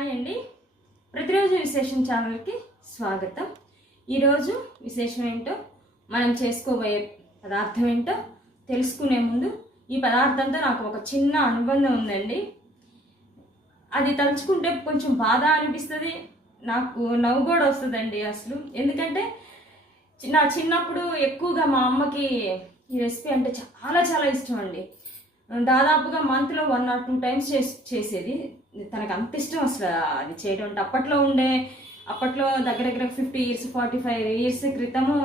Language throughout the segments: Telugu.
హాయ్ అండి, ప్రతిరోజు విశేషం ఛానల్కి స్వాగతం. ఈరోజు విశేషం ఏంటో, మనం చేసుకోబోయే పదార్థం ఏంటో తెలుసుకునే ముందు ఈ పదార్థంతో నాకు ఒక చిన్న అనుబంధం ఉందండి. అది తలుచుకుంటే కొంచెం బాధ అనిపిస్తుంది, నాకు నవ్వు కూడా వస్తుందండి అసలు. ఎందుకంటే నా చిన్నప్పుడు ఎక్కువగా మా అమ్మకి ఈ రెసిపీ అంటే చాలా చాలా ఇష్టం అండి. దాదాపుగా మంత్లో 1 or 2 times చేసేది. తనకు అంత ఇష్టం అసలు అది చేయడం అంటే. అప్పట్లో దగ్గర దగ్గర 50 years 45 years క్రితము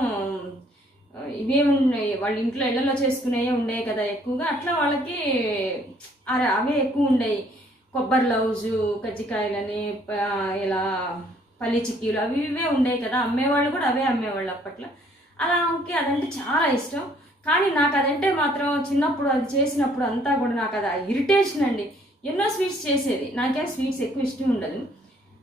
ఇవే ఉన్నాయి, వాళ్ళ ఇంట్లో ఇళ్లలో చేసుకునేవే ఉండేవి కదా ఎక్కువగా. అట్లా వాళ్ళకి అవే ఎక్కువ ఉండేవి. కొబ్బరి లౌజు, కజ్జికాయలని, ఇలా పల్లి చిక్కీలు అవి ఇవే ఉండేవి కదా. అమ్మేవాళ్ళు కూడా అవే అమ్మేవాళ్ళు అప్పట్లో. అలా అదంటే చాలా ఇష్టం. కానీ నాకు అదంటే మాత్రం చిన్నప్పుడు అది చేసినప్పుడు అంతా కూడా నాకు అది ఇరిటేషన్ అండి. ఎన్నో స్వీట్స్ చేసేది, నాకేం స్వీట్స్ ఎక్కువ ఇష్టం ఉండదు.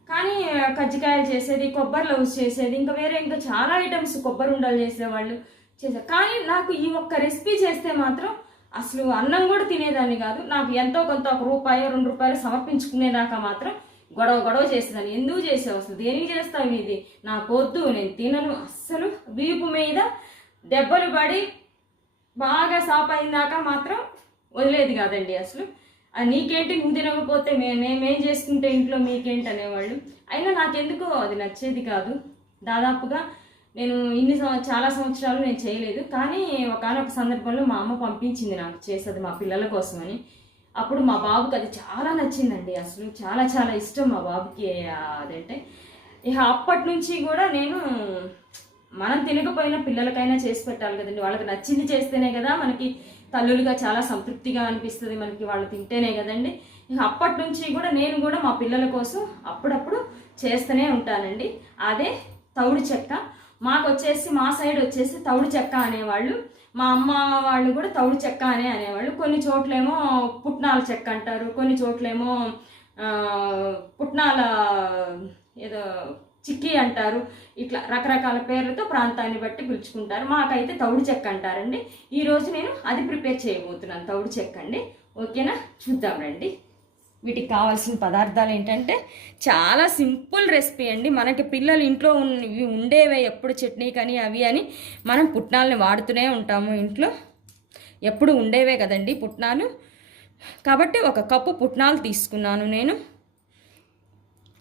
కానీ కజ్జికాయలు చేసేది, కొబ్బరి లవ్స్ చేసేది, ఇంకా చాలా ఐటమ్స్, కొబ్బరి ఉండలు చేసేవాళ్ళు చేశారు. కానీ నాకు ఈ ఒక్క రెసిపీ చేస్తే మాత్రం అసలు అన్నం కూడా తినేదాన్ని కాదు. నాకు ఎంతో కొంత ₹1 2 సమర్పించుకునేదాకా మాత్రం గొడవ చేసేదాన్ని. ఎందుకు చేసావు అసలు, దేనికి చేస్తావు ఇది, నాకు వద్దు, నేను తినను. అస్సలు వీపు మీద దెబ్బలు పడి బాగా సాప్ అయిందాకా మాత్రం వదిలేది కాదండి అసలు. అది నీకేంటి, నువ్వు తినకపోతే మేమేం చేసుకుంటే ఇంట్లో మీకేంటి అనేవాళ్ళు. అయినా నాకెందుకో అది నచ్చేది కాదు. దాదాపుగా నేను చాలా సంవత్సరాలు నేను చేయలేదు. కానీ ఒకానొక సందర్భంలో మా అమ్మ పంపించింది నాకు చేసేది మా పిల్లల కోసమని. అప్పుడు మా బాబుకి అది చాలా నచ్చిందండి అసలు. చాలా చాలా ఇష్టం మా బాబుకి అదంటే. ఇక అప్పటి నుంచి కూడా నేను మనం తినకపోయినా పిల్లలకైనా చేసి పెట్టాలి కదండి. వాళ్ళకి నచ్చింది చేస్తేనే కదా మనకి తల్లులుగా చాలా సంతృప్తిగా అనిపిస్తుంది, మనకి వాళ్ళు తింటేనే కదండి. ఇక అప్పటి నుంచి కూడా నేను కూడా మా పిల్లల కోసం అప్పుడప్పుడు చేస్తూనే ఉంటానండి. అదే తౌడు చెక్క. మా సైడ్ వచ్చేసి తౌడు చెక్క అనేవాళ్ళు. మా అమ్మ వాళ్ళు కూడా తౌడు చెక్క అనేవాళ్ళు. కొన్ని చోట్లేమో పుట్నాల చెక్క అంటారు, కొన్ని చోట్లేమో పుట్నాల ఏదో చిక్కీ అంటారు. ఇట్లా రకరకాల పేర్లతో ప్రాంతాన్ని బట్టి పిలుచుకుంటారు. మాకైతే తౌడు చెక్క అంటారండి. ఈరోజు నేను అది ప్రిపేర్ చేయబోతున్నాను, తౌడు చెక్క అండి. ఓకేనా, చూద్దాం రండి. వీటికి కావాల్సిన పదార్థాలు ఏంటంటే చాలా సింపుల్ రెసిపీ అండి. మనకి పిల్లలు ఇంట్లో ఉండేవే, ఎప్పుడు చట్నీ కానీ అవి అని మనం పుట్నాలని వాడుతూనే ఉంటాము ఇంట్లో, ఎప్పుడు ఉండేవే కదండి పుట్నాలు. కాబట్టి 1 కప్పు పుట్నాలు తీసుకున్నాను నేను.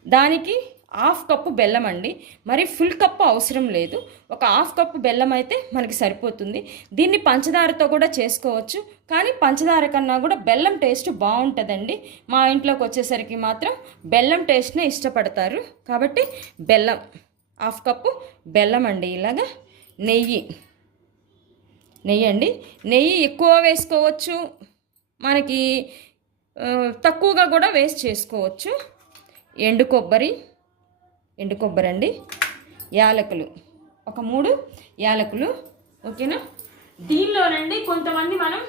దానికి 1/2 కప్పు బెల్లం అండి. మరి ఫుల్ కప్పు అవసరం లేదు, 1/2 కప్పు బెల్లం అయితే మనకి సరిపోతుంది. దీన్ని పంచదారతో కూడా చేసుకోవచ్చు, కానీ పంచదార కన్నా కూడా బెల్లం టేస్ట్ బాగుంటుందండి. మా ఇంట్లోకి వచ్చేసరికి మాత్రం బెల్లం టేస్ట్నే ఇష్టపడతారు. కాబట్టి బెల్లం 1/2 కప్పు బెల్లం అండి. ఇలాగా నెయ్యి అండి. నెయ్యి ఎక్కువ వేసుకోవచ్చు, మనకి తక్కువగా కూడా వేస్ట్ చేసుకోవచ్చు. ఎండు కొబ్బరి అండి. యాలకులు 3 యాలకులు. ఓకేనా. దీనిలోనండి కొంతమంది మనం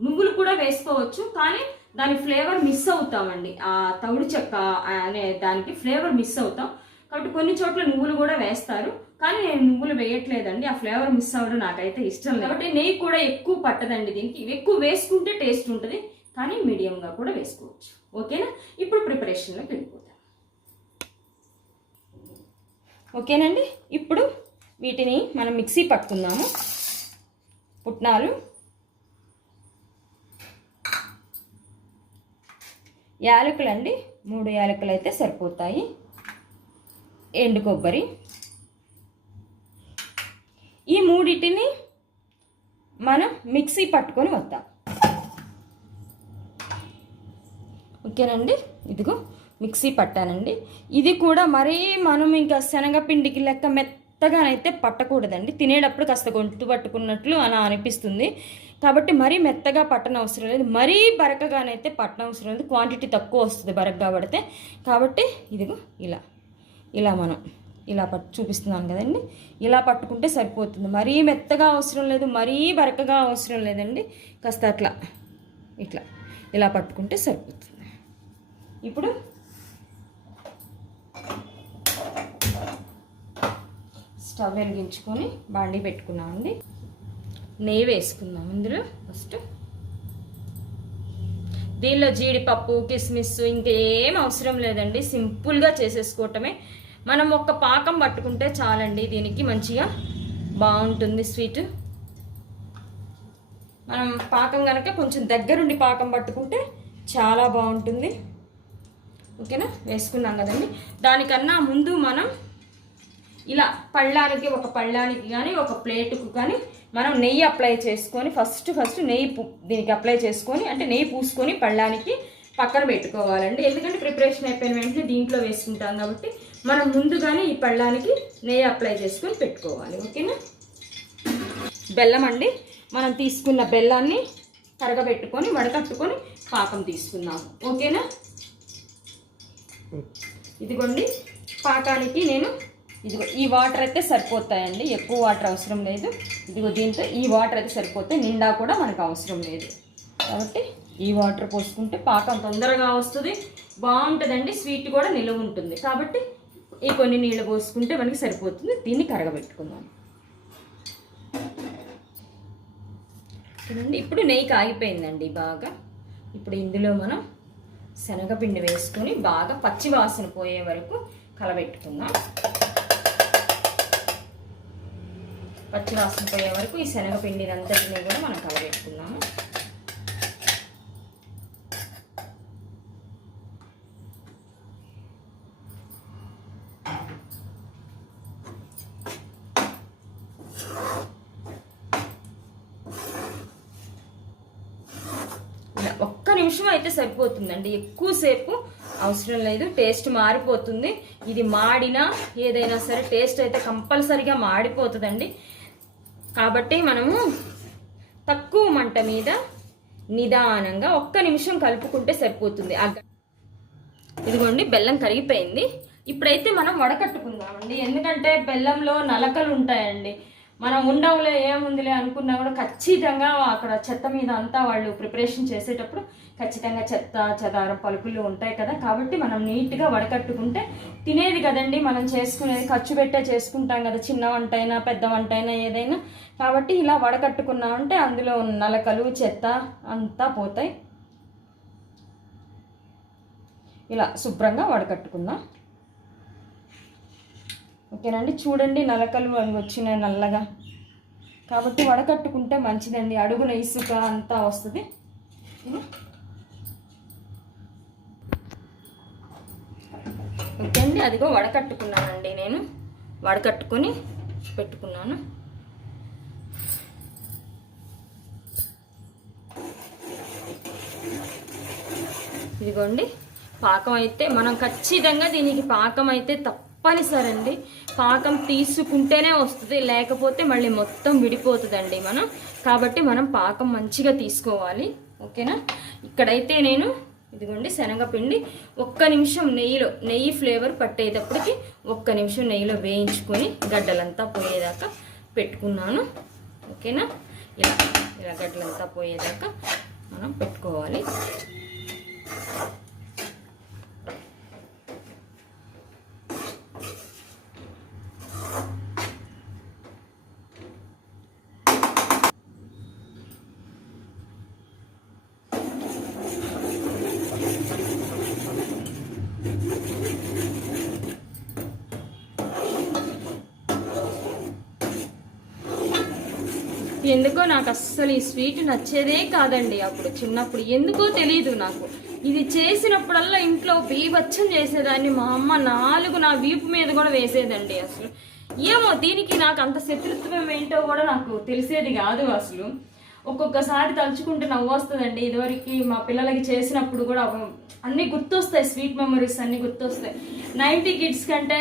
నువ్వులు కూడా వేసుకోవచ్చు, కానీ దాని ఫ్లేవర్ మిస్ అవుతామండి. ఆ తౌడు చెక్క అనే దానికి ఫ్లేవర్ మిస్ అవుతాం. కాబట్టి కొన్ని చోట్ల నువ్వులు కూడా వేస్తారు, కానీ నేను నువ్వులు వేయట్లేదండి. ఆ ఫ్లేవర్ మిస్ అవ్వడం నాకైతే ఇష్టం లేదు. కాబట్టి నెయ్యి కూడా ఎక్కువ పట్టదండి దీనికి. ఎక్కువ వేసుకుంటే టేస్ట్ ఉంటుంది, కానీ మీడియంగా కూడా వేసుకోవచ్చు. ఓకేనా. ఇప్పుడు ప్రిపరేషన్లోకి వెళ్ళిపోతాం. ఓకేనండి. ఇప్పుడు వీటిని మనం మిక్సీ పట్టుకుందాము. పుట్నాలు, యాలకులు అండి, 3 యాలకులు అయితే సరిపోతాయి. ఎండు కొబ్బరి, ఈ 3 మనం మిక్సీ పట్టుకొని వద్దాం. ఓకేనండి. ఇదిగో మిక్సీ పట్టానండి. ఇది కూడా మరీ మనం ఇంకా శనగపిండికి లెక్క మెత్తగానైతే పట్టకూడదండి. తినేటప్పుడు కాస్త గొంతు పట్టుకున్నట్లు అలా అనిపిస్తుంది. కాబట్టి మరీ మెత్తగా పట్టనవసరం లేదు, మరీ బరకగానైతే పట్టనవసరం లేదు. క్వాంటిటీ తక్కువ వస్తుంది బరకగా పడితే. కాబట్టి ఇదిగో ఇలా మనం ఇలా చూపిస్తున్నాను కదండి. ఇలా పట్టుకుంటే సరిపోతుంది. మరీ మెత్తగా అవసరం లేదు, మరీ బరకగా అవసరం లేదండి. కాస్త ఇలా పట్టుకుంటే సరిపోతుంది. ఇప్పుడు స్టవ్ వెలిగించుకొని బాండీ పెట్టుకున్నామండి. నెయ్యి వేసుకుందాం ఇందులో. ఫస్ట్ దీనిలో జీడిపప్పు కిస్మిస్ ఇంకేం అవసరం లేదండి, సింపుల్గా చేసేసుకోవటమే. మనం ఒక్క పాకం పట్టుకుంటే చాలండి, దీనికి మంచిగా బాగుంటుంది స్వీట్. మనం పాకం కనుక కొంచెం దగ్గరుండి పాకం పట్టుకుంటే చాలా బాగుంటుంది. ఓకేనా, వేసుకున్నాం కదండి. దానికన్నా ముందు మనం ఇలా పళ్ళానికి, ఒక పళ్ళానికి కానీ ఒక ప్లేటుకు కానీ మనం నెయ్యి అప్లై చేసుకొని ఫస్ట్ నెయ్యి దీనికి అప్లై చేసుకొని, అంటే నెయ్యి పూసుకొని పళ్ళానికి పక్కన పెట్టుకోవాలండి. ఎందుకంటే ప్రిపరేషన్ అయిపోయిన వెంటనే దీంట్లో వేసుకుంటాం కాబట్టి మనం ముందుగానే ఈ పళ్ళానికి నెయ్యి అప్లై చేసుకొని పెట్టుకోవాలి. ఓకేనా. బెల్లం అండి, మనం తీసుకున్న బెల్లాన్ని కరగబెట్టుకొని వడకట్టుకొని పాకం తీసుకుందాము. ఓకేనా. ఇదిగోండి పాకానికి నేను ఈ వాటర్ అయితే సరిపోతాయండి, ఎక్కువ వాటర్ అవసరం లేదు. ఇదిగో దీంతో ఈ వాటర్ అయితే సరిపోతాయి, నిండా కూడా మనకు అవసరం లేదు. కాబట్టి ఈ వాటర్ పోసుకుంటే పాకం తొందరగా వస్తుంది, బాగుంటుందండి. స్వీట్ కూడా నిలువ ఉంటుంది. కాబట్టి ఈ కొన్ని నీళ్ళు పోసుకుంటే మనకి సరిపోతుంది. దీన్ని కరగబెట్టుకుందాం. చూడండి, ఇప్పుడు నెయ్యి కాగిపోయిందండి బాగా. ఇప్పుడు ఇందులో మనం శనగపిండి వేసుకొని బాగా పచ్చి వాసన పోయే వరకు కలబెట్టుకుందాం. పచ్చి వాసన పోయే వరకు ఈ శనగపిండిని అంతటినీ కూడా మనం కలబెట్టుకుందాము. ఒక్క నిమిషం అయితే సరిపోతుందండి, ఎక్కువసేపు అవసరం లేదు. టేస్ట్ మారిపోతుంది. ఇది మాడినా ఏదైనా సరే టేస్ట్ అయితే కంపల్సరిగా మాడిపోతుందండి. కాబట్టి మనము తక్కువ మంట మీద నిదానంగా ఒక్క నిమిషం కలుపుకుంటే సరిపోతుంది. ఇదిగోండి బెల్లం కరిగిపోయింది. ఇప్పుడైతే మనం వడకట్టుకుందామండి. ఎందుకంటే బెల్లంలో నలకలు ఉంటాయండి. మనం ఉండవులే ఏముందిలే అనుకున్నా కూడా ఖచ్చితంగా అక్కడ చెత్త మీద అంతా వాళ్ళు ప్రిపరేషన్ చేసేటప్పుడు ఖచ్చితంగా చెత్త చెదారం పలుకులు ఉంటాయి కదా. కాబట్టి మనం నీట్గా వడకట్టుకుంటే తినేది కదండి మనం చేసుకునేది, ఖర్చు పెట్టే చేసుకుంటాం కదా, చిన్న వంట అయినా పెద్ద వంట అయినా ఏదైనా. కాబట్టి ఇలా వడకట్టుకున్నామంటే అందులో నలకలు చెత్త అంతా పోతాయి. ఇలా శుభ్రంగా వడకట్టుకుందాం. ఓకేనండి. చూడండి నలకలు అవి వచ్చినాయి నల్లగా, కాబట్టి వడకట్టుకుంటే మంచిదండి. అడుగున ఇసుక అంతా వస్తుంది. ఓకే అండి, అదిగో వడకట్టుకున్నానండి. నేను వడకట్టుకొని పెట్టుకున్నాను. ఇదిగోండి పాకం అయితే మనం ఖచ్చితంగా దీనికి పాకం అయితే తప్పనిసరండి. పాకం తీసుకుంటేనే వస్తుంది, లేకపోతే మళ్ళీ మొత్తం విడిపోతుందండి మనం. కాబట్టి మనం పాకం మంచిగా తీసుకోవాలి. ఓకేనా. ఇక్కడైతే నేను ఇదిగోండి శనగపిండి ఒక్క నిమిషం నెయ్యి ఫ్లేవర్ పట్టేటప్పటికి ఒక్క నిమిషం నెయ్యిలో వేయించుకొని గడ్డలంతా పోయేదాకా పెట్టుకున్నాను. ఓకేనా. ఇలా గడ్డలంతా పోయేదాకా మనం పెట్టుకోవాలి. ఎందుకో నాకు అస్సలు ఈ స్వీట్ నచ్చేదే కాదండి. అప్పుడు చిన్నప్పుడు ఎందుకో తెలియదు నాకు. ఇది చేసినప్పుడల్లా ఇంట్లో బీభత్సం చేసేదాన్ని. మా అమ్మ 4 నా వీపు మీద కూడా వేసేదండి. అసలు ఏమో దీనికి నాకు అంత శత్రుత్వం ఏంటో కూడా నాకు తెలిసేది కాదు. అసలు ఒక్కొక్కసారి తలుచుకుంటే నవ్వు వస్తుందండి. ఇదివరకు మా పిల్లలకి చేసినప్పుడు కూడా అన్నీ గుర్తొస్తాయి, స్వీట్ మెమరీస్ అన్నీ గుర్తొస్తాయి. 90 కిడ్స్ కంటే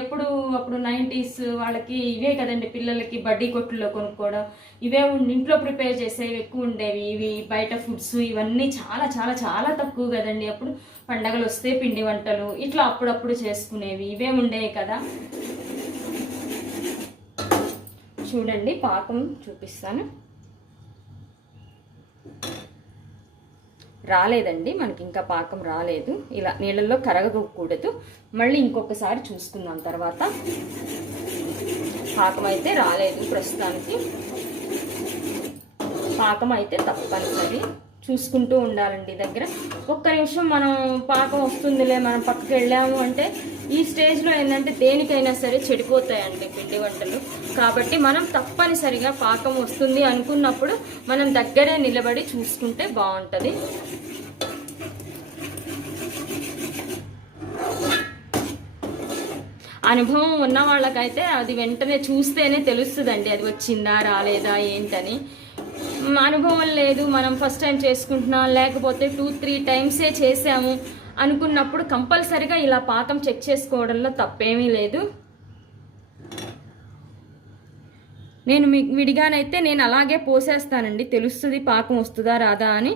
అప్పుడు 90s వాళ్ళకి ఇవే కదండి, పిల్లలకి బడ్డీ కొట్టుల్లో కొనుక్కోవడం ఇవే ఇంట్లో ప్రిపేర్ చేసేవి ఎక్కువ ఉండేవి. ఇవి బయట ఫుడ్స్ ఇవన్నీ చాలా చాలా చాలా తక్కువ కదండి. అప్పుడు పండగలు వస్తే పిండి వంటలు ఇట్లా అప్పుడప్పుడు చేసుకునేవి ఇవే ఉండేవి కదా. చూడండి పాకం చూపిస్తాను. రాలేదండి, మనకి ఇంకా పాకం రాలేదు. ఇలా నీళ్ళల్లో కరగకూడదు. మళ్ళీ ఇంకొకసారి చూసుకుందాం తర్వాత. పాకం అయితే రాలేదు ప్రస్తుతానికి. పాకం అయితే తప్పనిసరి చూసుకుంటూ ఉండాలండి దగ్గర. ఒక్క నిమిషం మనం పాకం వస్తుందిలే మనం పక్కకి వెళ్ళాము అంటే ఈ స్టేజ్లో ఏంటంటే దేనికైనా సరే చెడిపోతాయండి పిండి వంటలు. కాబట్టి మనం తప్పనిసరిగా పాకం వస్తుంది అనుకున్నప్పుడు మనం దగ్గరే నిలబడి చూసుకుంటే బాగుంటుంది. అనుభవం ఉన్న వాళ్ళకైతే అది వెంటనే చూస్తేనే తెలుస్తుందండి అది వచ్చిందా రాలేదా ఏంటని. అనుభవం లేదు, మనం ఫస్ట్ టైం చేసుకుంటున్నాం, లేకపోతే 2-3 టైమ్సే చేసాము అనుకున్నప్పుడు కంపల్సరిగా ఇలా పాకం చెక్ చేసుకోవడంలో తప్పేమీ లేదు. నేను విడిగానైతే నేను అలాగే పోసేస్తానండి, తెలుస్తుంది పాకం వస్తుందా రాదా అని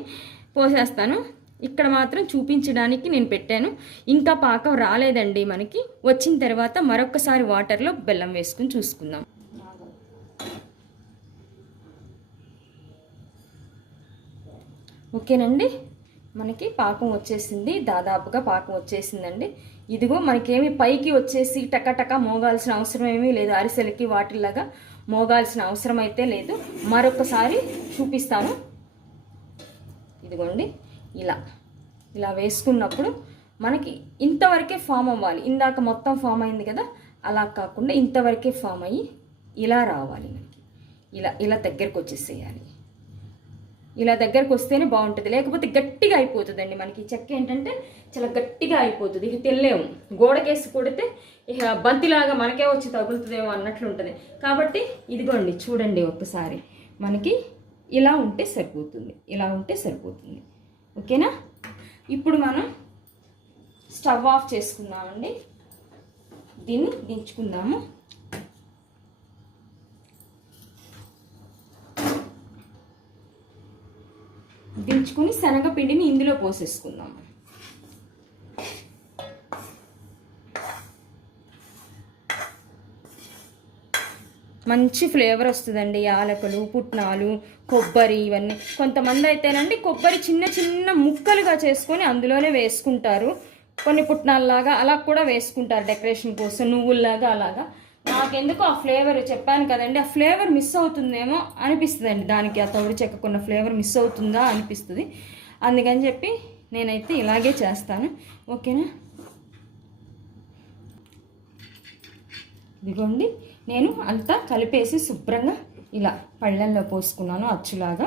పోసేస్తాను. ఇక్కడ మాత్రం చూపించడానికి నేను పెట్టాను. ఇంకా పాకం రాలేదండి మనకి. వచ్చిన తర్వాత మరొకసారి వాటర్లో బెల్లం వేసుకుని చూసుకుందాం. ఓకేనండి, మనకి పాకం వచ్చేసింది, దాదాపుగా పాకం వచ్చేసిందండి. ఇదిగో మనకేమి పైకి వచ్చేసి టకటక మోగాల్సిన అవసరం ఏమీ లేదు, అరిసెలకి వాటిల్లాగా మోగాల్సిన అవసరం అయితే లేదు. మరొకసారి చూపిస్తాను. ఇదిగోండి ఇలా ఇలా వేసుకున్నప్పుడు మనకి ఇంతవరకే ఫామ్ అవ్వాలి. ఇందాక మొత్తం ఫామ్ అయింది కదా, అలా కాకుండా ఇంతవరకే ఫామ్ అయ్యి ఇలా రావాలి మనకి. ఇలా దగ్గరకు వచ్చేసేయాలి. ఇలా దగ్గరకు వస్తేనే బాగుంటుంది, లేకపోతే గట్టిగా అయిపోతుందండి. మనకి చెక్క ఏంటంటే చాలా గట్టిగా అయిపోతుంది, ఇక తెల్లేము. గోడకేసి కొడితే ఇక బంతిలాగా మనకే వచ్చి తగులుతుందేమో అన్నట్లు ఉంటుంది. కాబట్టి ఇదిగోండి చూడండి ఒక్కసారి, మనకి ఇలా ఉంటే సరిపోతుంది, ఇలా ఉంటే సరిపోతుంది. ఓకేనా? ఇప్పుడు మనం స్టవ్ ఆఫ్ చేసుకుందామండి, దీన్ని దించుకుందాము. దించుకొని శనగపిండిని ఇందులో పోసేసుకుందాము. మంచి ఫ్లేవర్ వస్తుందండి. యాలకులు, పుట్నాలు, కొబ్బరి ఇవన్నీ. కొంతమంది అయితేనండి కొబ్బరి చిన్న చిన్న ముక్కలుగా చేసుకొని అందులోనే వేసుకుంటారు. కొన్ని పుట్నాలలాగా అలా కూడా వేసుకుంటారు డెకరేషన్ కోసం, నువ్వుల్లాగా అలాగా. నాకెందుకు ఆ ఫ్లేవర్ చెప్పాను కదండి, ఆ ఫ్లేవర్ మిస్ అవుతుందేమో అనిపిస్తుందండి. దానికి ఆ తౌడు చెక్కకున్న ఫ్లేవర్ మిస్ అవుతుందా అనిపిస్తుంది. అందుకని చెప్పి నేనైతే ఇలాగే చేస్తాను. ఓకేనా? ఇదిగోండి నేను అంతా కలిపేసి శుభ్రంగా ఇలా పళ్ళెంలో పోసుకున్నాను అచ్చులాగా.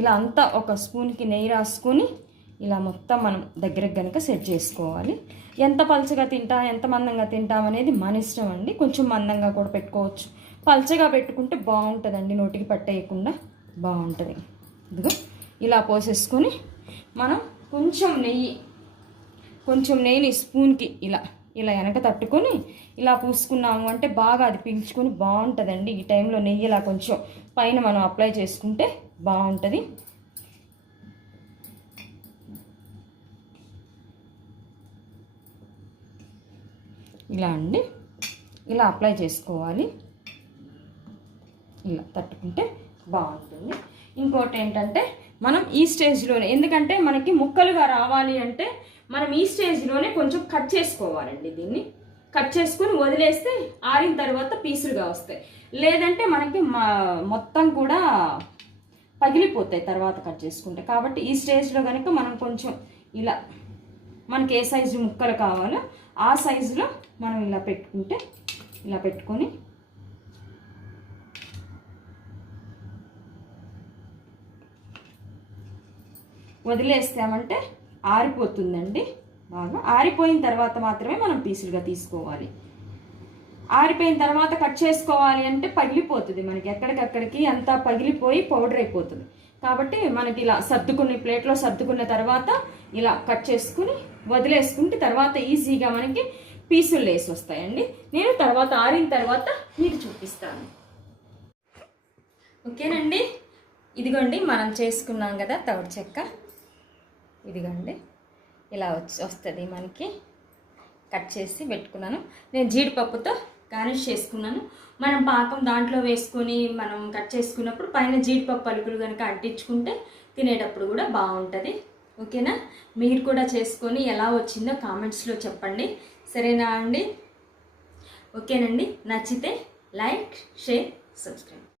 ఇలా అంతా ఒక స్పూన్కి నెయ్యి రాసుకొని ఇలా మొత్తం మనం దగ్గరకు కనుక సెట్ చేసుకోవాలి. ఎంత పలచగా తింటా ఎంత మందంగా తింటాం అనేది మన ఇష్టం అండి. కొంచెం మందంగా కూడా పెట్టుకోవచ్చు, పలచగా పెట్టుకుంటే బాగుంటుందండి, నోటికి పట్టేయకుండా బాగుంటుంది. ఇదిగో ఇలా పోసేసుకొని మనం కొంచెం నెయ్యిని స్పూన్కి ఇలా వెనక తట్టుకొని ఇలా పూసుకున్నాము అంటే బాగా అది పీల్చుకొని బాగుంటుందండి. ఈ టైంలో నెయ్యి ఇలా కొంచెం పైన మనం అప్లై చేసుకుంటే బాగుంటుంది. ఇలా అండి, ఇలా అప్లై చేసుకోవాలి, ఇలా తట్టుకుంటే బాగుంటుంది. ఇంకోటి ఏంటంటే మనం ఈ స్టేజ్లోనే, ఎందుకంటే మనకి ముక్కలుగా రావాలి అంటే మనం ఈ స్టేజ్లోనే కొంచెం కట్ చేసుకోవాలండి. దీన్ని కట్ చేసుకుని వదిలేస్తే ఆరిన తర్వాత పీసులుగా వస్తాయి. లేదంటే మనకి మొత్తం కూడా పగిలిపోతాయి తర్వాత కట్ చేసుకుంటే. కాబట్టి ఈ స్టేజ్లో కనుక మనం కొంచెం ఇలా మనకి ఏ సైజు ముక్కలు కావాలో ఆ సైజులో మనం ఇలా పెట్టుకుంటే, ఇలా పెట్టుకొని వదిలేస్తామంటే ఆరిపోతుందండి. బాగా ఆరిపోయిన తర్వాత మాత్రమే మనం పీసులుగా తీసుకోవాలి. ఆరిపోయిన తర్వాత కట్ చేసుకోవాలి అంటే పగిలిపోతుంది మనకి, ఎక్కడికక్కడికి అంతా పగిలిపోయి పౌడర్ అయిపోతుంది. కాబట్టి మనకి ఇలా ప్లేట్లో సర్దుకున్న తర్వాత ఇలా కట్ చేసుకుని వదిలేసుకుంటే తర్వాత ఈజీగా మనకి పీసులు లేసి వస్తాయండి. నేను తర్వాత ఆరిన తర్వాత మీకు చూపిస్తాను. ఓకేనండి, ఇదిగోండి మనం చేసుకున్నాం కదా తౌడు చెక్క, ఇదిగోండి ఇలా వస్తుంది మనకి. కట్ చేసి పెట్టుకున్నాను. నేను జీడిపప్పుతో గార్నిష్ చేసుకున్నాను. మనం పాకం దాంట్లో వేసుకొని మనం కట్ చేసుకున్నప్పుడు పైన జీడిపప్పు పలుకులు కనుక అంటించుకుంటే తినేటప్పుడు కూడా బాగుంటుంది. ఓకేనా? మీరు కూడా చేసుకొని ఎలా వచ్చిందో కామెంట్స్లో చెప్పండి. సరేనా అండి? ఓకేనండి, నచ్చితే లైక్, షేర్, సబ్స్క్రైబ్.